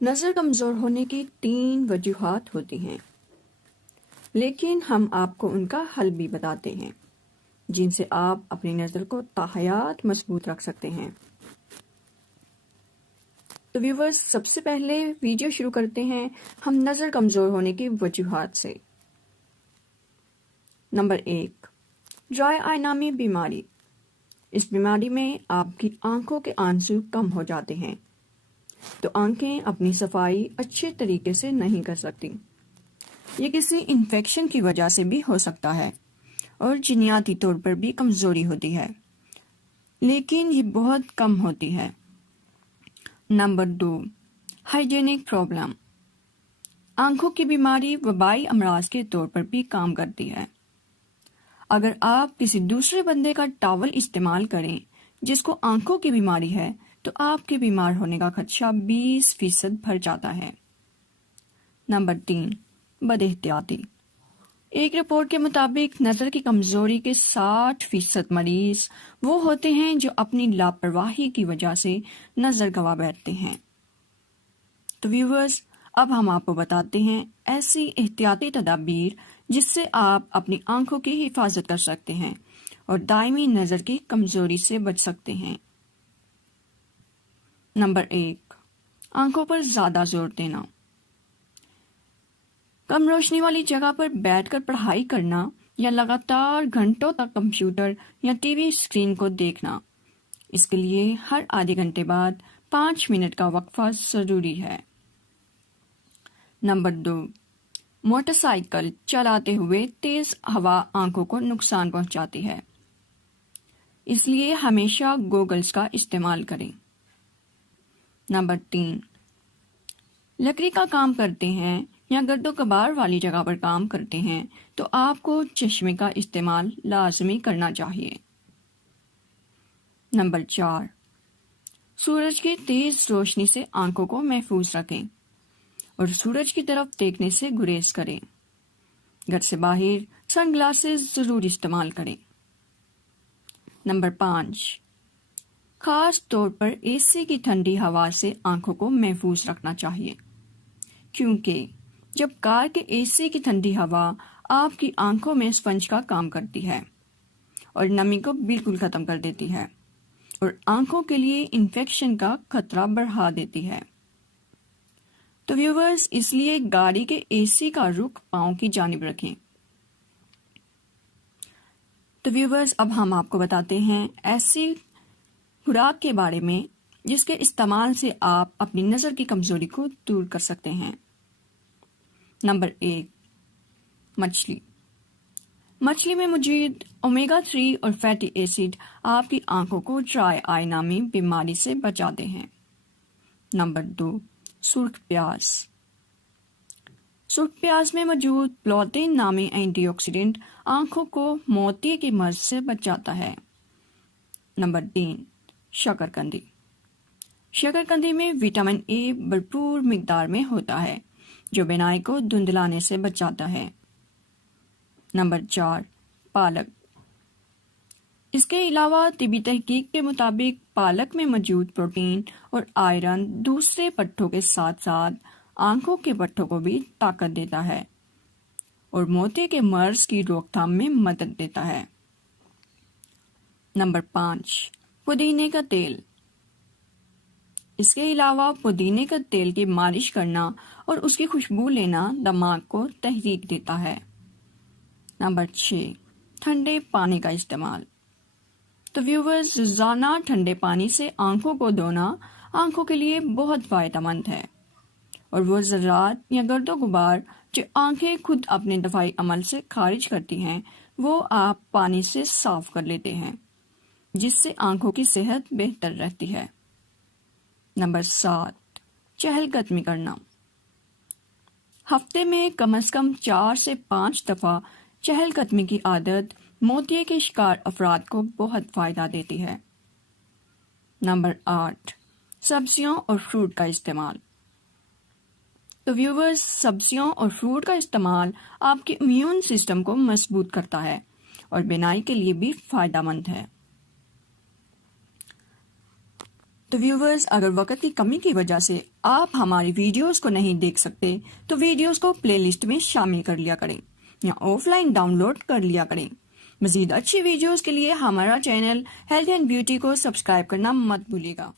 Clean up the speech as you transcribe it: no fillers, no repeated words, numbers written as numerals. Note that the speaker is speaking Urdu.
نظر کمزور ہونے کی 3 وجوہات ہوتی ہیں، لیکن ہم آپ کو ان کا حل بھی بتاتے ہیں جن سے آپ اپنی نظر کو تاحیات مضبوط رکھ سکتے ہیں۔ تو ویورز، سب سے پہلے ویڈیو شروع کرتے ہیں ہم نظر کمزور ہونے کی وجوہات سے۔ نمبر 1، ڈرائی آئی نامی بیماری۔ اس بیماری میں آپ کی آنکھوں کے آنسو کم ہو جاتے ہیں، تو آنکھیں اپنی صفائی اچھے طریقے سے نہیں کر سکتی۔ یہ کسی انفیکشن کی وجہ سے بھی ہو سکتا ہے اور جینیاتی طور پر بھی کمزوری ہوتی ہے، لیکن یہ بہت کم ہوتی ہے۔ Number 2، hygienic problem. آنکھوں کی بیماری وبائی امراض کے طور پر بھی کام کرتی ہے۔ اگر آپ کسی دوسرے بندے کا ٹاول استعمال کریں جس کو آنکھوں کی بیماری ہے، تو آپ کے بیمار ہونے کا خدشہ 20% بڑھ جاتا ہے۔ نمبر 3، بد احتیاطی۔ ایک رپورٹ کے مطابق نظر کی کمزوری کے 60% مریض وہ ہوتے ہیں جو اپنی لاپرواہی کی وجہ سے نظر گنوا بیٹھتے ہیں۔ تو ویورز، اب ہم آپ کو بتاتے ہیں ایسی احتیاطی تدابیر جس سے آپ اپنی آنکھوں کی حفاظت کر سکتے ہیں اور دائمی نظر کی کمزوری سے بچ سکتے ہیں۔ نمبر 1، آنکھوں پر زیادہ زور دینا۔ کم روشنی والی جگہ پر بیٹھ کر پڑھائی کرنا یا لگاتار گھنٹوں تک کمپیوٹر یا ٹی وی اسکرین کو دیکھنا، اس کے لیے ہر آدھے گھنٹے بعد 5 منٹ کا وقفہ ضروری ہے۔ نمبر 2، موٹر سائیکل چلاتے ہوئے تیز ہوا آنکھوں کو نقصان پہنچاتی ہے، اس لیے ہمیشہ گوگلز کا استعمال کریں۔ نمبر 3، لکڑی کا کام کرتے ہیں یا گرد و غبار والی جگہ پر کام کرتے ہیں تو آپ کو چشمے کا استعمال لازمی کرنا چاہیے۔ نمبر 4، سورج کی تیز روشنی سے آنکھوں کو محفوظ رکھیں اور سورج کی طرف دیکھنے سے گریز کریں۔ گھر سے باہر سن گلاسز ضرور استعمال کریں۔ نمبر 5، خاص طور پر اے سی کی ٹھنڈی ہوا سے آنکھوں کو محفوظ رکھنا چاہیے، کیونکہ جب کار کے اے سی کی ٹھنڈی ہوا آپ کی آنکھوں میں اسپنج کا کام کرتی ہے اور نمی کو بالکل ختم کر دیتی ہے اور آنکھوں کے لیے انفیکشن کا خطرہ بڑھا دیتی ہے۔ تو ویورز، اس لیے گاڑی کے اے سی کا رخ پاؤں کی جانب رکھیں۔ تو ویورز، اب ہم آپ کو بتاتے ہیں ایسی خوراک کے بارے میں جس کے استعمال سے آپ اپنی نظر کی کمزوری کو دور کر سکتے ہیں۔ نمبر 1، مچھلی۔ مچھلی میں موجود اومیگا 3 اور فیٹی ایسڈ آپ کی آنکھوں کو ڈرائی آئی نامی بیماری سے بچاتے ہیں۔ نمبر 2، سرخ پیاز۔ سرخ پیاز میں موجود پلوتین نامی اینٹی آکسیڈنٹ آنکھوں کو موتیے کے مرض سے بچاتا ہے۔ نمبر 3، شکرقندی۔ شکرقندی میں وٹامن اے بھرپور مقدار میں ہوتا ہے جو بینائی کو دھندلانے سے بچاتا ہے۔ نمبر 4، پالک۔ اس کے علاوہ طبی تحقیق کے مطابق پالک میں موجود پروٹین اور آئرن دوسرے پٹھوں کے ساتھ ساتھ آنکھوں کے پٹھوں کو بھی طاقت دیتا ہے اور موتیے کے مرض کی روک تھام میں مدد دیتا ہے۔ نمبر 5، پودینے کا تیل۔ اس کے علاوہ پودینے کا تیل کی مالش کرنا اور اس کی خوشبو لینا دماغ کو تحریک دیتا ہے۔ نمبر 6، ٹھنڈے پانی کا استعمال۔ تو ویورز، روزانہ ٹھنڈے پانی سے آنکھوں کو دھونا آنکھوں کے لیے بہت فائدہ مند ہے اور وہ ذرات یا گرد و غبار جو آنکھیں خود اپنے دفاعی عمل سے خارج کرتی ہیں وہ آپ پانی سے صاف کر لیتے ہیں، جس سے آنکھوں کی صحت بہتر رہتی ہے۔ نمبر 7، چہل قدمی کرنا۔ ہفتے میں کم از کم 4 سے 5 دفعہ چہل قدمی کی عادت موتیے کے شکار افراد کو بہت فائدہ دیتی ہے۔ نمبر 8، سبزیوں اور فروٹ کا استعمال۔ تو ویورز، سبزیوں اور فروٹ کا استعمال آپ کے امیون سسٹم کو مضبوط کرتا ہے اور بینائی کے لیے بھی فائدہ مند ہے۔ تو ویورز، اگر وقت کی کمی کی وجہ سے آپ ہماری ویڈیوز کو نہیں دیکھ سکتے تو ویڈیوز کو پلے لسٹ میں شامل کر لیا کریں یا آف لائن ڈاؤن لوڈ کر لیا کریں۔ مزید اچھی ویڈیوز کے لیے ہمارا چینل ہیلتھ اینڈ بیوٹی کو سبسکرائب کرنا مت بھولیے گا۔